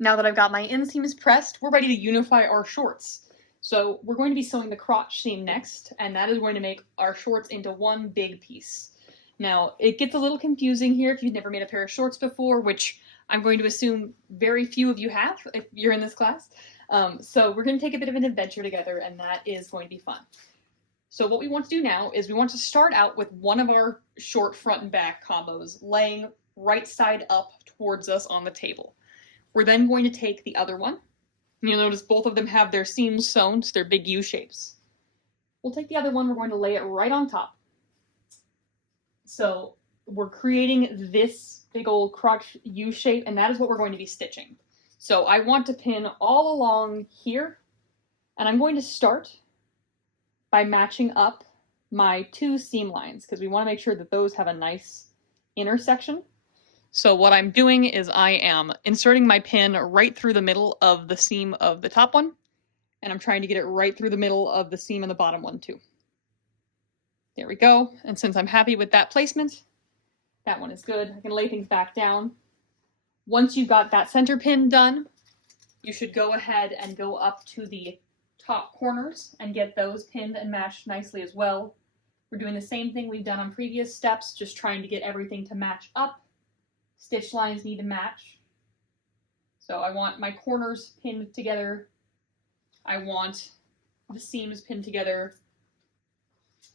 Now that I've got my inseams pressed, we're ready to unify our shorts. So we're going to be sewing the crotch seam next, and that is going to make our shorts into one big piece. Now, it gets a little confusing here if you've never made a pair of shorts before, which I'm going to assume very few of you have if you're in this class. So we're going to take a bit of an adventure together, and that is going to be fun. So what we want to do now is we want to start out with one of our short front and back combos laying right side up towards us on the table. We're then going to take the other one. You'll notice both of them have their seams sewn, so they're big U shapes. We'll take the other one, we're going to lay it right on top. So we're creating this big old crotch U shape, and that is what we're going to be stitching. So I want to pin all along here, and I'm going to start by matching up my two seam lines, because we want to make sure that those have a nice intersection. So what I'm doing is I am inserting my pin right through the middle of the seam of the top one, and I'm trying to get it right through the middle of the seam in the bottom one too. There we go, and since I'm happy with that placement, that one is good. I can lay things back down. Once you've got that center pin done, you should go ahead and go up to the top corners and get those pinned and matched nicely as well. We're doing the same thing we've done on previous steps, just trying to get everything to match up. Stitch lines need to match. So I want my corners pinned together. I want the seams pinned together.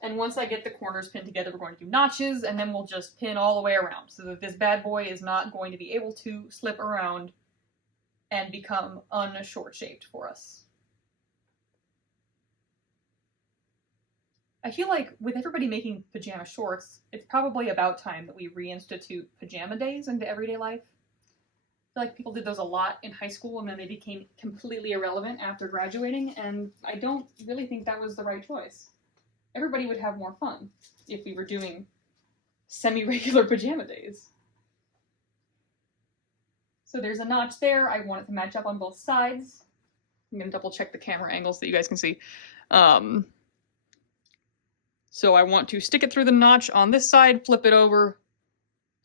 And once I get the corners pinned together, we're going to do notches, and then we'll just pin all the way around so that this bad boy is not going to be able to slip around and become unshort shaped for us. I feel like with everybody making pajama shorts, it's probably about time that we reinstitute pajama days into everyday life. I feel like people did those a lot in high school and then they became completely irrelevant after graduating, and I don't really think that was the right choice. Everybody would have more fun if we were doing semi-regular pajama days. So there's a notch there. I want it to match up on both sides. I'm going to double check the camera angles so that you guys can see. So I want to stick it through the notch on this side, flip it over,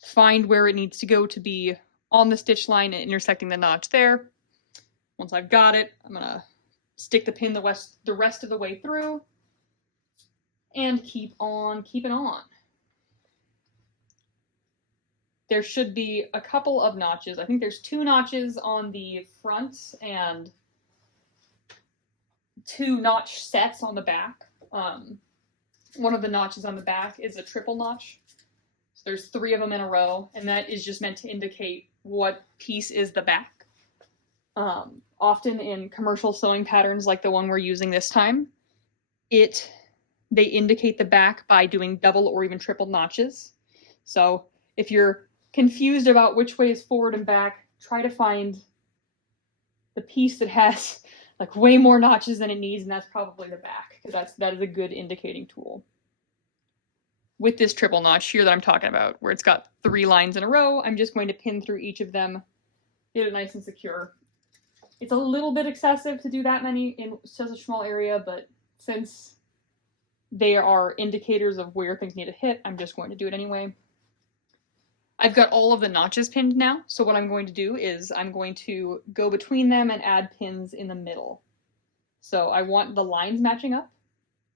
find where it needs to go to be on the stitch line and intersecting the notch there. Once I've got it, I'm going to stick the pin the rest of the way through and keep on keeping on. There should be a couple of notches. I think there's 2 notches on the front and 2 notch sets on the back. One of the notches on the back is a triple notch. So there's 3 of them in a row, and that is just meant to indicate what piece is the back. Often in commercial sewing patterns like the one we're using this time, they indicate the back by doing double or even triple notches. So if you're confused about which way is forward and back, try to find the piece that has like way more notches than it needs, and that's probably the back, because that is a good indicating tool. With this triple notch here that I'm talking about, where it's got 3 lines in a row, I'm just going to pin through each of them, get it nice and secure. It's a little bit excessive to do that many in such a small area, but since they are indicators of where things need to hit, I'm just going to do it anyway. I've got all of the notches pinned now, so what I'm going to do is I'm going to go between them and add pins in the middle. So I want the lines matching up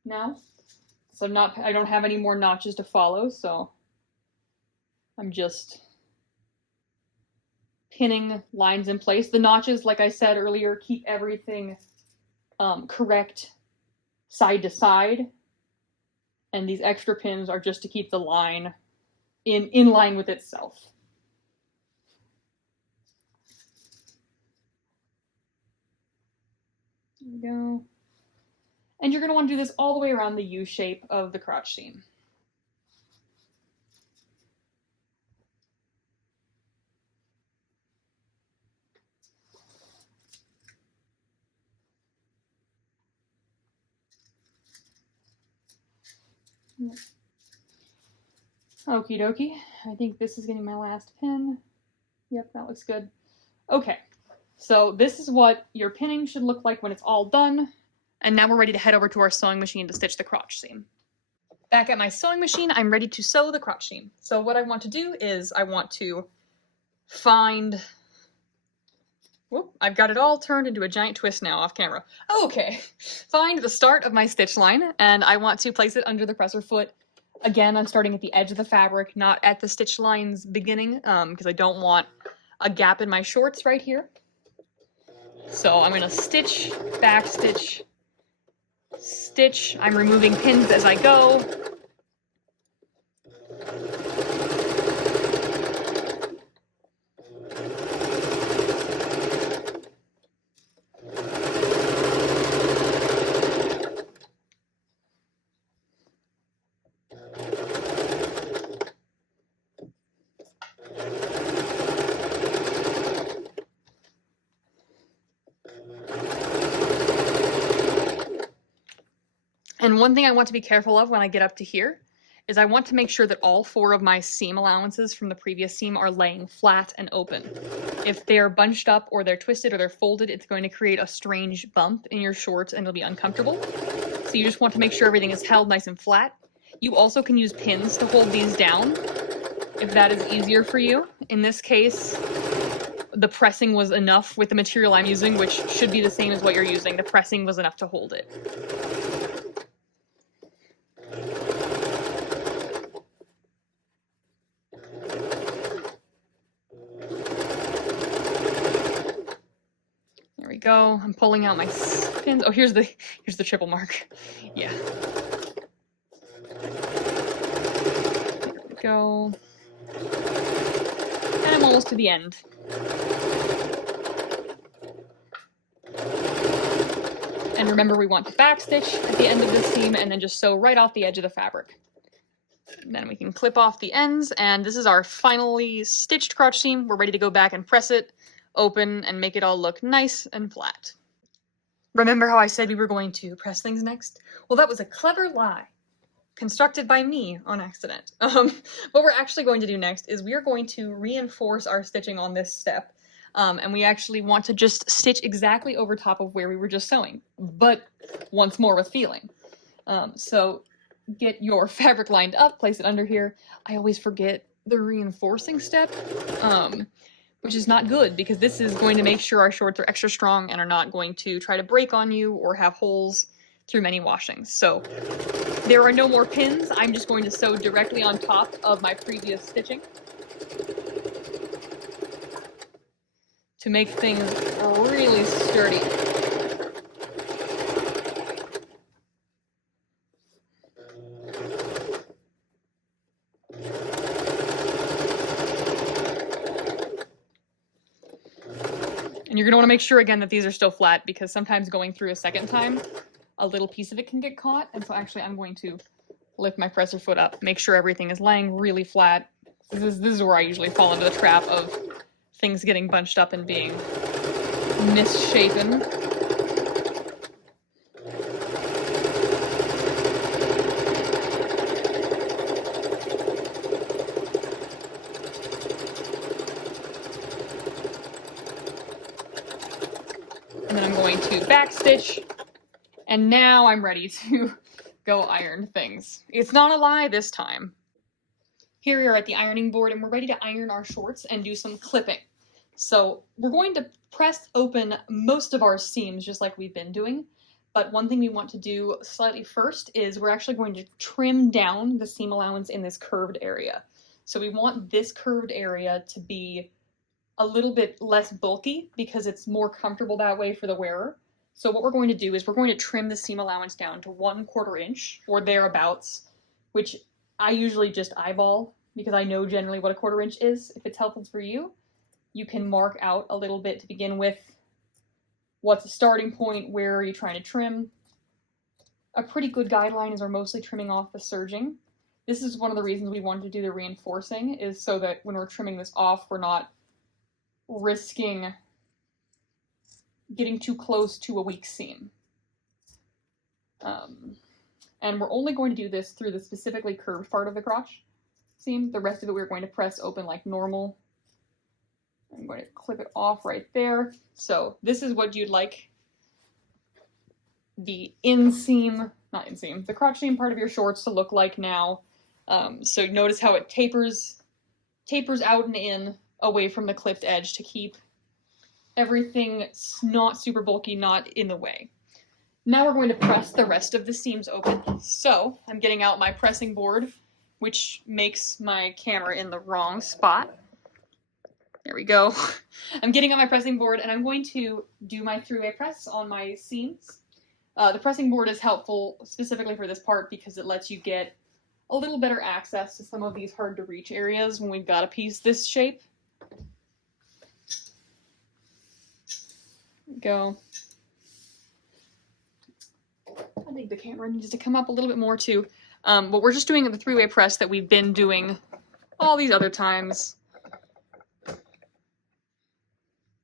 now. So I don't have any more notches to follow, so I'm just pinning lines in place. The notches, like I said earlier, keep everything correct side to side, and these extra pins are just to keep the line in line with itself. There we go. And you're going to want to do this all the way around the U shape of the crotch seam. Okie dokie. I think this is getting my last pin. Yep, that looks good. Okay, so this is what your pinning should look like when it's all done. And now we're ready to head over to our sewing machine to stitch the crotch seam. Back at my sewing machine, I'm ready to sew the crotch seam. So what I want to do is I want to find Whoop, I've got it all turned into a giant twist now off camera. Okay, find the start of my stitch line, and I want to place it under the presser foot. Again, I'm starting at the edge of the fabric, not at the stitch line's beginning, because I don't want a gap in my shorts right here. So I'm going to stitch, back stitch, stitch. I'm removing pins as I go. And one thing I want to be careful of when I get up to here is I want to make sure that all 4 of my seam allowances from the previous seam are laying flat and open. If they're bunched up or they're twisted or they're folded, it's going to create a strange bump in your shorts and it'll be uncomfortable. So you just want to make sure everything is held nice and flat. You also can use pins to hold these down if that is easier for you. In this case, the pressing was enough with the material I'm using, which should be the same as what you're using. The pressing was enough to hold it. There we go. I'm pulling out my pins. Oh, here's the triple mark. Yeah. There we go. And I'm almost to the end. And remember, we want to backstitch at the end of this seam and then just sew right off the edge of the fabric. And then we can clip off the ends, and this is our finally stitched crotch seam. We're ready to go back and press it open and make it all look nice and flat. Remember how I said we were going to press things next? Well, that was a clever lie constructed by me on accident. What we're actually going to do next is we are going to reinforce our stitching on this step. And we actually want to just stitch exactly over top of where we were just sewing, but once more with feeling. So get your fabric lined up, place it under here. I always forget the reinforcing step, which is not good because this is going to make sure our shorts are extra strong and are not going to try to break on you or have holes through many washings. So there are no more pins. I'm just going to sew directly on top of my previous stitching to make things really sturdy. And you're going to want to make sure again that these are still flat because sometimes going through a second time, a little piece of it can get caught. And so actually I'm going to lift my presser foot up, make sure everything is laying really flat. This is where I usually fall into the trap of things getting bunched up and being misshapen. And then I'm going to backstitch, and now I'm ready to go iron things. It's not a lie this time. Here we are at the ironing board, and we're ready to iron our shorts and do some clipping. So we're going to press open most of our seams just like we've been doing, but one thing we want to do slightly first is we're actually going to trim down the seam allowance in this curved area. So we want this curved area to be a little bit less bulky because it's more comfortable that way for the wearer. So what we're going to do is we're going to trim the seam allowance down to 1/4 inch or thereabouts, which I usually just eyeball because I know generally what a 1/4 inch is. If it's helpful for you, you can mark out a little bit to begin with. What's the starting point? Where are you trying to trim? A pretty good guideline is we're mostly trimming off the serging. This is one of the reasons we wanted to do the reinforcing, is so that when we're trimming this off, we're not risking getting too close to a weak seam. And we're only going to do this through the specifically curved part of the crotch seam. The rest of it we're going to press open like normal. I'm going to clip it off right there. So this is what you'd like the the crotch seam part of your shorts to look like now. So notice how it tapers out and in away from the clipped edge to keep everything not super bulky, not in the way. Now we're going to press the rest of the seams open. So I'm getting out my pressing board, which makes my camera in the wrong spot. There we go. I'm getting out my pressing board and I'm going to do my three-way press on my seams. The pressing board is helpful specifically for this part because it lets you get a little better access to some of these hard to reach areas when we've got a piece this shape. There we go. I think the camera needs to come up a little bit more too. But we're just doing the three-way press that we've been doing all these other times.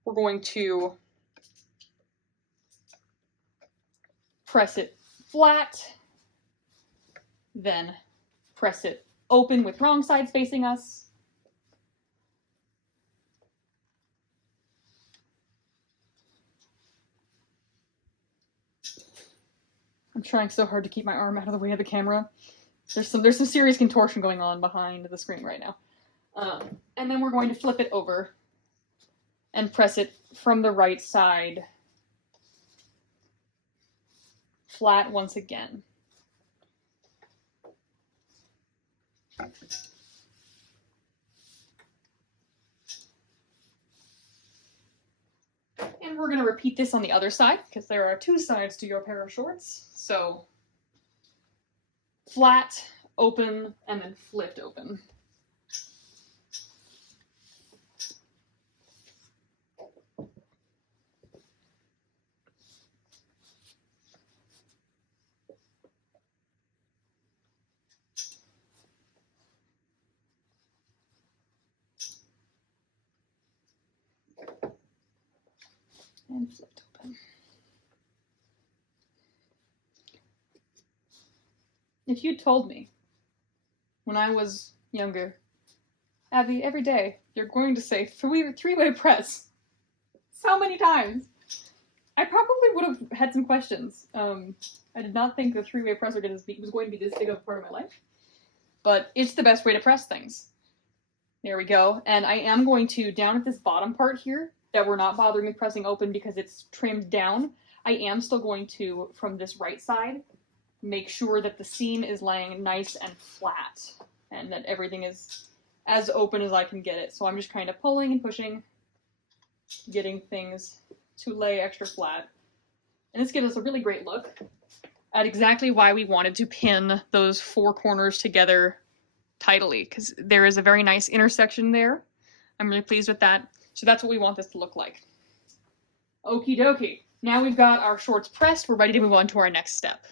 We're going to press it flat, then press it open with wrong sides facing us. I'm trying so hard to keep my arm out of the way of the camera. There's some serious contortion going on behind the screen right now. And then we're going to flip it over and press it from the right side flat once again. And we're going to repeat this on the other side because there are two sides to your pair of shorts. So flat, open, and then flipped open. And flipped open. If you told me when I was younger, Abby, every day you're going to say three-way press so many times, I probably would have had some questions. I did not think the three-way press was going to be this big of a part of my life, but it's the best way to press things. There we go. And I am going to, down at this bottom part here, that we're not bothering with pressing open because it's trimmed down, I am still going to, from this right side, make sure that the seam is laying nice and flat and that everything is as open as I can get it. So I'm just kind of pulling and pushing, getting things to lay extra flat. And this gives us a really great look at exactly why we wanted to pin those four corners together tidily, because there is a very nice intersection there. I'm really pleased with that. So that's what we want this to look like. Okie dokie. Now we've got our shorts pressed, we're ready to move on to our next step.